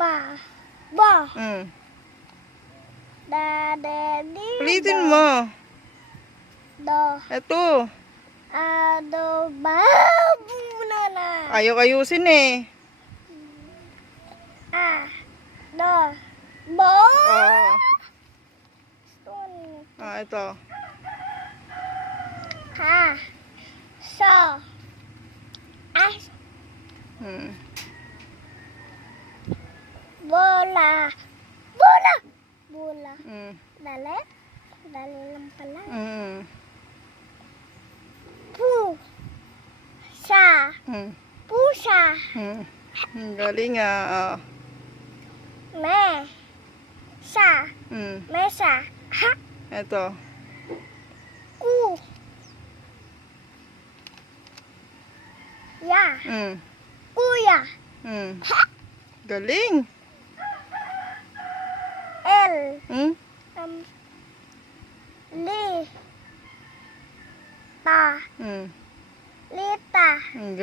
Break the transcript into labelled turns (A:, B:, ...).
A: Ba. Ba.
B: Mm.
A: Da, de, di.
B: Ulitin
A: do.
B: mo.
A: Do.
B: Ito.
A: A, do, ba. Muna na.
B: Ayaw ayusin eh.
A: A. Do. Bo.
B: Oh. Ah, ito.
A: Ha. So. As.
B: Mm.
A: Bola. Bola. Bola.
B: Mm.
A: Dali. Dali lang pala.
B: Mm.
A: Pu. Sa.
B: Mm.
A: Pusa.
B: Mm. Ang Galing ah. ah.
A: Me. Sa.
B: Mm.
A: Mesa. Ha.
B: Ito.
A: Ku. Ya.
B: Mm.
A: Kuya.
B: Mm. Galing.
A: L.
B: Mm.
A: Um. Li. Ta. Lita.